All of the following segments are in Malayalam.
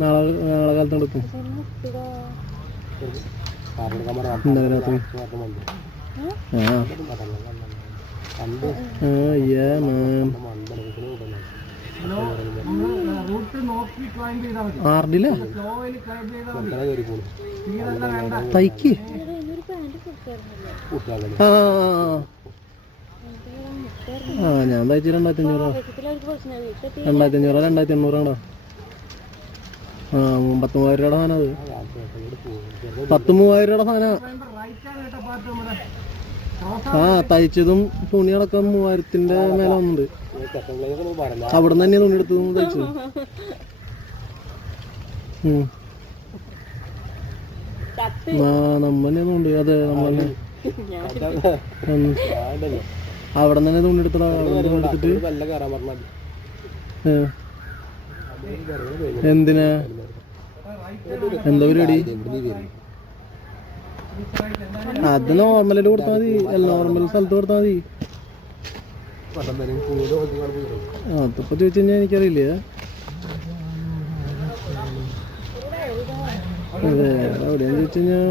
നാളെ കാലത്ത് എടുക്കും. ഇന്നലെ രാത്രി ആർഡില്ലേ തൈക്ക് ഞാൻ തയ്ച്ച് 2500 2800 10,000 രൂപയുടെ സാധനം അത് 10,000 രൂപയുടെ സാധനം. തയ്ച്ചതും തുണികളൊക്കെ 3000-ന്റെ മേലെ വന്നിട്ടുണ്ട്. അവിടെ നിന്ന് തന്നെ തുണി എടുത്തതും തയ്ച്ചത്. നമ്മണ്ട് അതെ നമ്മളെ അവിടെ തന്നെ തുണി എടുത്തടാ. എടുത്തിട്ട് എന്തിനാ എന്താ പരിപാടി? അത് നോർമലിൽ കൊടുത്താൽ മതി. നോർമൽ സ്ഥലത്ത് കൊടുത്താൽ മതി. അതിപ്പോ ചോദിച്ചു കഴിഞ്ഞാൽ എനിക്കറിയില്ല. അതെ എവിടെയാന്ന് ചോദിച്ചു കഴിഞ്ഞാൽ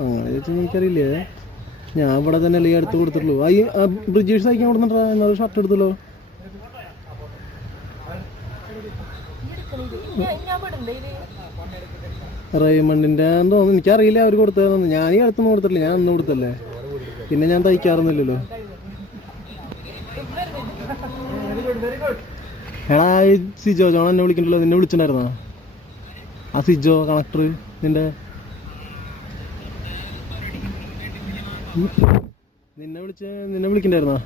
അങ്ങനെ ചോദിച്ചു കഴിഞ്ഞാൽ എനിക്കറിയില്ല. ഞാൻ ഇവിടെ തന്നെ അല്ലേ അടുത്ത് കൊടുത്തിട്ടുള്ളൂ. ബ്രിജേഷ് തയ്ക്കാൻ കൊടുത്തിട്ടാ എന്നൊരു ഷർട്ട് എടുത്തല്ലോ. റൈമണ്ടിന്റെ തോന്നുന്നു, എനിക്കറിയില്ല അവർ കൊടുത്തതെന്ന്. ഞാൻ ഈ അടുത്തൊന്നും കൊടുത്തിട്ടില്ല, ഞാൻ അന്ന് കൊടുത്തല്ലേ. പിന്നെ ഞാൻ തയ്ക്കാറൊന്നുമില്ലല്ലോ. എടാ സിജോ ജോൺ എന്നെ വിളിക്കണ്ടല്ലോ. നിന്നെ വിളിച്ചിട്ടുണ്ടായിരുന്നോ ആ സിജോ കണക്ടർ? നിന്നെ വിളിക്കണ്ടായിരുന്നോ?